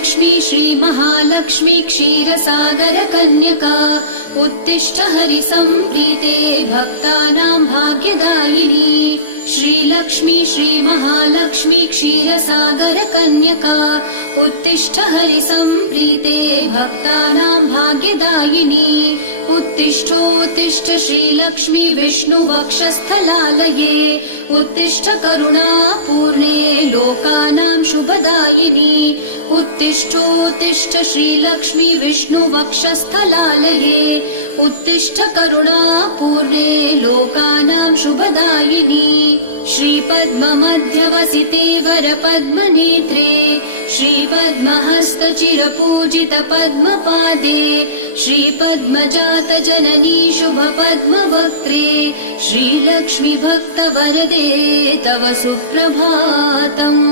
श्रीलक्ष्मी श्रीमहालक्ष्मी क्षीरसागरकन्यका उत्तिष्ठ हरिसम्प्रीते भक्तानां भाग्यदायिनी। श्रीलक्ष्मी श्रीमहालक्ष्मी क्षीरसागरकन्यका उत्तिष्ठ हरिसम्प्रीते भक्तानां भाग्यदायिनी। उत्तिष्ठोत्तिष्ठ श्रीलक्ष्मी विष्णुवक्षस्थलालये उत्तिष्ठ करुणापूर्णे लोकानां शुभदायिनी। उत्तिष्ठोत्तिष्ठ श्रीलक्ष्मी विष्णुवक्षस्थलालये उत्तिष्ठ करुणापूर्णे लोकानां शुभदायिनी। श्रीपद्ममध्यवसिते वरपद्मनेत्रे श्रीपद्महस्तचिरपूजित पद्मपादे श्रीपद्मजातजननी शुभपद्मवक्त्रे श्रीलक्ष्मी भक्तवरदे तव सुप्रभातम्।